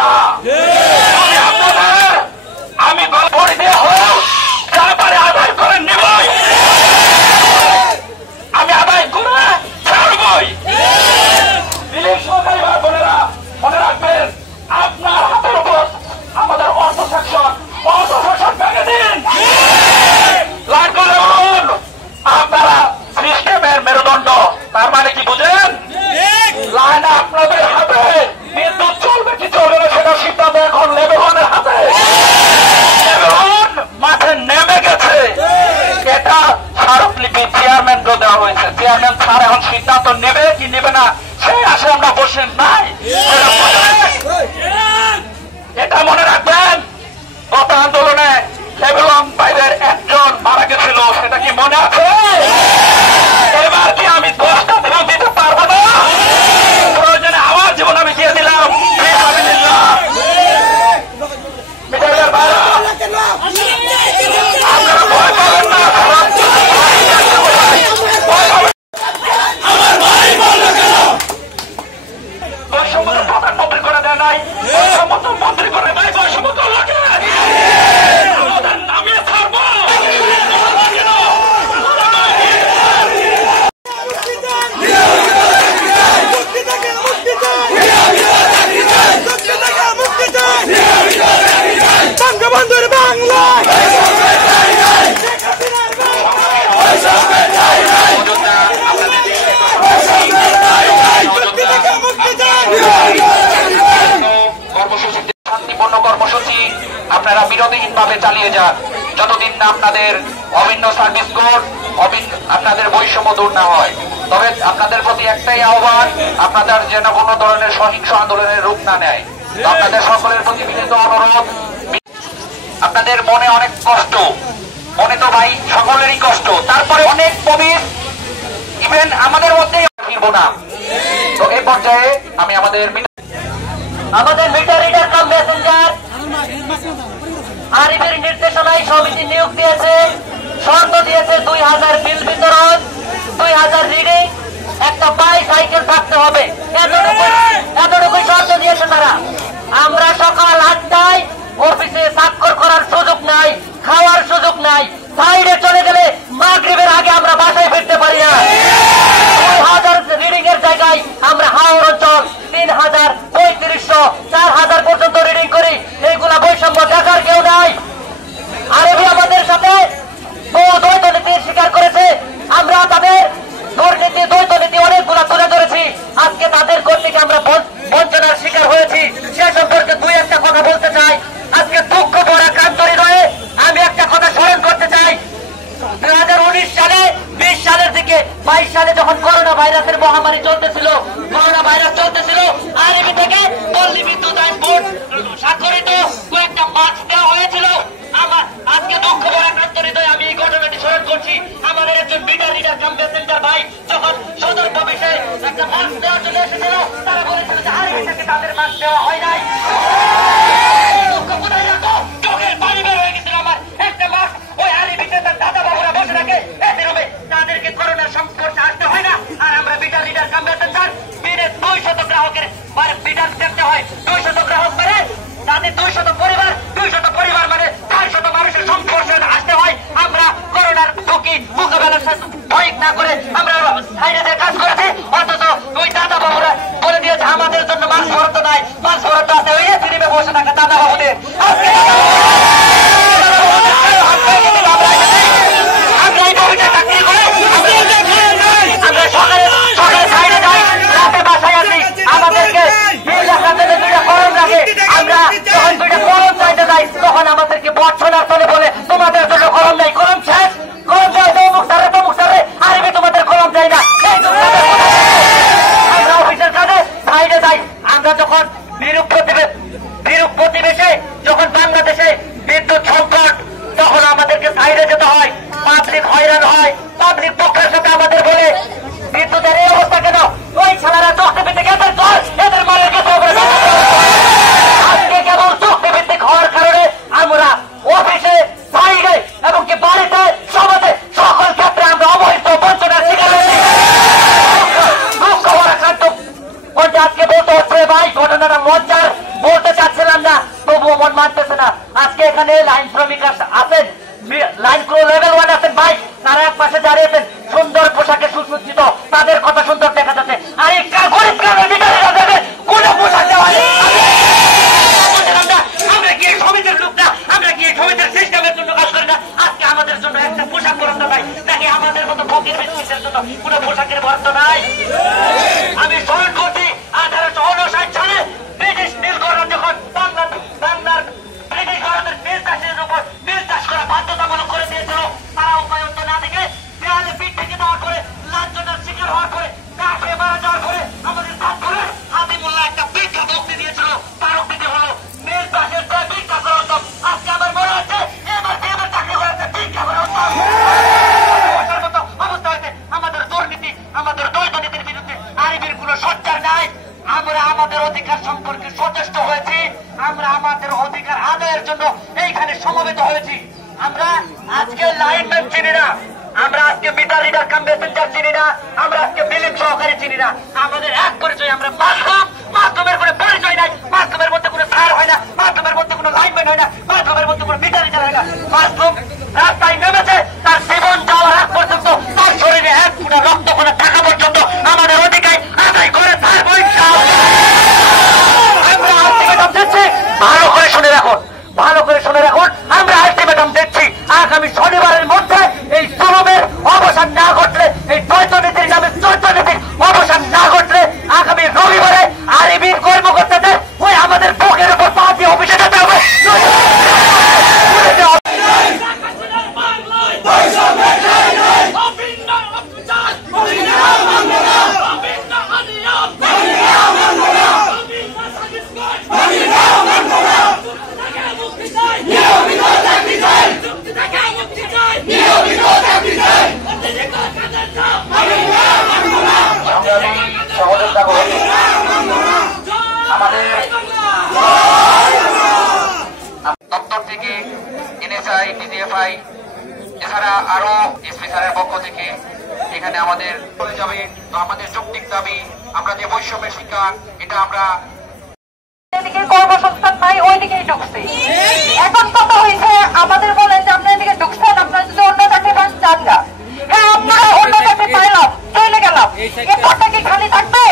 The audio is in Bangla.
না। আমি বলি দিয়ে হোক তারপরে আদায় করে নেবই, আমি আদায় করে ছাড়বই। সরকারি ভাই বোনেরা মনে রাখবেন, আপনার হাতের উপর আমাদের অর্থ সেকশন ভেঙে দিন। লাইন করে বলুন আপনারা সিস্টেমের মেরুদণ্ড, তার মানে কি বুঝেন? লাইন আপনাদের হাতে, বিদ্যুৎ চলবে কি চলবে না সেটা সিদ্ধান্ত এখন লেভেলের হাতে। লেভেলন মাঠে নেমে গেছে, এটা স্মারকলিপি চেয়ারম্যানকে দেওয়া হয়েছে। চেয়ারম্যান স্যার এখন সিদ্ধান্ত নেবে কি নেবে না সেই আসে আমরা বসে নাই। এটা মনে রাখবেন, গত আন্দোলনে লেভেলন বাইরের একজন মারা গেছিল, সেটা কি মনে আছে? এবার কি আমি 10টা দিন দিতে পারবো না? প্রয়োজনে আমার জীবন আমি দিয়ে দিলাম। আপনারা ভয় পাবেন না, বৈষম্যতা প্রধানমন্ত্রী করে দেয় নাই, বৈষম্যতা মন্ত্রী করে দেয়, বৈষম্যতা লাগে আমাদের নামিয়ে ছাড়বো। বঙ্গবন্ধুর বাংলা শান্তিপূর্ণ কর্মসূচি আপনারা বিরোধীহীনভাবে চালিয়ে যান, যতদিন না আপনাদের অভিন্ন সার্ভিস কোড, আপনাদের বৈষম্য দূর না হয়। তবে আপনাদের প্রতি একটাই আহ্বান, আপনাদের যেন কোনো ধরনের সহিংস আন্দোলনের রূপ না নেয়। আপনাদের সকলের প্রতি বিনীত অনুরোধ, আপনাদের মনে অনেক কষ্ট, মনে তো ভাই সকলেরই কষ্ট, তারপরে অনেক প্রবীর ইভেন আমাদের মধ্যেই ফিরব না। তো এই পর্যায়ে আমি আমাদের মিটার রিডার কাম মেসেঞ্জার আরিফের নির্দেশনায় সমিতি নিয়োগ দিয়েছে, শর্ত দিয়েছে 2000 বিল বিতরণ, 2000 রিডিং, একটা বাইসাইকেল থাকতে হবে, এতটুকুই শর্ত দিয়েছে তারা। আমরা সকাল 8টায় অফিসে স্বাক্ষর করার সুযোগ নাই, খাওয়ার সুযোগ নাই, সাইডে চলে গেলে মাগরিবের আগে আমরা বাসায় ফিরতে পারি না। 2000 রিডিং এর জায়গায় আমরা হাওড় অঞ্চল 3000, 3500, 4000 পর্যন্ত রিডিং করি। এইগুলা বৈষম্য দেখার কেউ নাই। আরবি আমাদের সাথে বহু দ্বৈত নীতির স্বীকার করেছে, আমরা তাদের দুর্নীতি দ্বৈত নীতি অনেকগুলা তুলে ধরেছি। আজকে তাদের কর্তৃক আমরা বঞ্চনার শিকার হয়েছি, সে সম্পর্কে দুই একটা কথা বলতে চাই। আজকে দুঃখ ভরা কান্ত হৃদয়ে আমি একটা কথা স্মরণ করতে চাই। 2019 সালে, 20 সালের দিকে, 22 সালে যখন করোনা ভাইরাসের মহামারী চলতেছিল, করোনা ভাইরাস চলতেছিল, আরবি থেকে পল্লী বিদ্যুৎ আইন বোর্ড স্বাক্ষরিত কয়েকটা মাস্ক দেওয়া হয়েছিল। আমার আজকে দুঃখ ভরা কান্ত হৃদয়ে আমি এই ঘটনাটি স্মরণ করছি। আমাদের একজন মিটার রিডার কাম মেসেঞ্জার ভাই যখন সদর অফিসে একটা মাস্ক দেওয়ার জন্য এসেছিল, তারা বলেছিল যে আরবি থেকে তাদের মাস্ক দেওয়া হয় নাই। চোখের পানি বের হয়ে গেছিল আমার। একটা মাস্ক ওই আরবিতে তার দাদা বাবুরা বসে থাকে এসি রুমে, তাদেরকে করোনার সংস্পর্শে আসতে হয় না। আর আমরা মিটার রিডার কাম মেসেঞ্জার দিনে 200 গ্রাহকের মিটার দেখতে হয়। 200 গ্রাহক মানে তাদের 200 পরিবার মানে 400 মানুষের সংস্পর্শে আসতে হয়। আমরা করোনার ঝুঁকি মোকাবেলার ভয় না করে আমরা সাইডে কাজ করেছি, অথচ ওই দাদা বাবুরা বলে দিয়েছে আমাদের জন্য মাছ বরাদ্দ নাই, মাছ বরাদ্দ আছে ওই এসি রুমে বসে থাকা দাদা বাবুদের। তখন আমাদেরকে বর্ষণার তলে বলে তোমাদের জন্য কলম নাই, কলম শেষ, কলম চাই তমুক সারে আরবি তোমাদের কলম চাই না। আমরা অফিসের কাজে সাইডে যাই। আমরা যখন বিরূপ প্রতিবেশে যখন বাংলাদেশে বিদ্যুৎ সংকট, তখন আমাদেরকে সাইডে যেতে হয়, পাবলিক হয়রান হয়, পাবলিক পক্ষের সাথে আমাদের বলে বিদ্যুতের এই অবস্থা কেন? ওই ছেলেরা চুক্তিভিত্তিক এদের মালের কাছে আজকে কেবল চুক্তিভিত্তিক হওয়ার কারণে আমরা অফিসে সাইডে এবং কি বাড়িতে সমাজে সকল ক্ষেত্রে আমরা অবহিত বঞ্চনার শিকার হয়েছি। দুঃখ ভরা খাদ্য আজকে বলতে হচ্ছে ভাই, ঘটনাটা মজ্জার। মানতেছে না। আজকে এখানে লাইন শ্রমিক আছেন, লাইন ক্রু লেভেল 1 আছেন ভাই, তারা এক পাশে দাঁড়িয়েছেন সুন্দর পোশাকে সুসজ্জিত, তাদের কথা সুন্দর দেখা যাচ্ছে। আর এই গরিব গ্রামের ভিখারিরা দেবে কোন পোশাক দেওয়া হয়? আমরা কি সমিতির লোক না? আমরা কি সমিতির সিস্টেমের জন্য কাজ করি না? আজকে আমাদের জন্য একটা পোশাক বরাদ্দ নাই নাকি? আমাদের মতো ফকির ব্যক্তিদের জন্য কোন পোশাকের বরাদ্দ নাই? আমি স্মরণ করছি 1859 সালে ব্রিটিশ নীলকরণ যখন বাংলার ব্রিটিশ ভারতের নীল চাষের উপর নীল চাষ করা বাধ্যতামূলক করে দিয়েছিল। তারা উপায়ন্ত না দেখে দেওয়ালে পিঠ থেকে দেওয়ার পরে লাঞ্ছনার শিকার হওয়ার পরে না খেয়ে মারা যাওয়ার পরে আমাদের তাৎপরে হাতিমুল্লাহ একটা বিখ্যাত উক্তি দিয়েছিল। তার উক্তিটি হলো নীল চাষের চেয়ে ভিক্ষা করা উত্তম। আজকে আমার মনে হচ্ছে এবার চাকরি করাতে ভিক্ষা করা উত্তম। মতো অবস্থা হয়েছে। আমাদের দুর্নীতি, আমাদের দ্বৈত নীতির বিরুদ্ধে আইনের কোনো সোচ্চার নাই। আমরা আমাদের অধিকার সম্পর্কে সচেষ্ট হয়েছি। আমরা আমাদের অধিকার আদায়ের জন্য এইখানে সমবেত হয়েছি। আমরা আজকে লাইনম্যান চিনি না, আমরা আজকে মিটার রিডার কাম মেসেঞ্জার চিনি না, আমরা আজকে বিলিং সহকারী চিনি না। আমাদের এক পরিচয়, আমরা মাধ্যম। মাধ্যমের কোনো পরিচয় নাই। মাধ্যমের মধ্যে কোনো সার হয় না, মাধ্যমের মধ্যে কোনো লাইনম্যান হয় না, মাধ্যমের মধ্যে কোনো মিটার রিডার হয় না। মাধ্যম রাস্তায় নেমেছে, তার জীবন যাওয়ার আগ পর্যন্ত, তার শরীরে এক ফোঁটা রক্ত ফোঁটা থাকা পর্যন্ত আমাদের অধিকার আদায় করে থাকবো ইনশাআল্লাহ। আমরা আলটিমেটাম দিচ্ছি, ভালো করে শুনে রাখুন, ভালো করে শুনে রাখুন। আমরা আলটিমেটাম দিচ্ছি, আগামী শনিবারের মধ্যে এই শ্রমের অবসান না ঘটলে, এই দ্বৈত নীতির নামে দ্বৈত নীতির অবসান না ঘটলে আগামী রবিবারে আরবির কর্মকর্তাদের ওই আমাদের বুকের উপর পা দিয়ে অফিসে যেতে হবে। দপ্তর থেকে এনএসআই, ডিজিএফআই এছাড়া আরো এসপি স্যারের পক্ষ থেকে এখানে আমাদের চলে যাবে। তো আমাদের যৌক্তিক দাবি, আমরা যে বৈষম্যের শিকার, এটা আমরা এদিকে কর্মসংস্থান নাই, ওইদিকেই ঢুকছে। এখন কথা হয়েছে আমাদের বলেন যে আপনার এদিকে ঢুকছেন, আপনার যদি অন্য চাকরি পান চান না। হ্যাঁ, আপনারা অন্য চাকরি পাইলাম, চলে গেলাম, এরপরটা কি খালি থাকবে?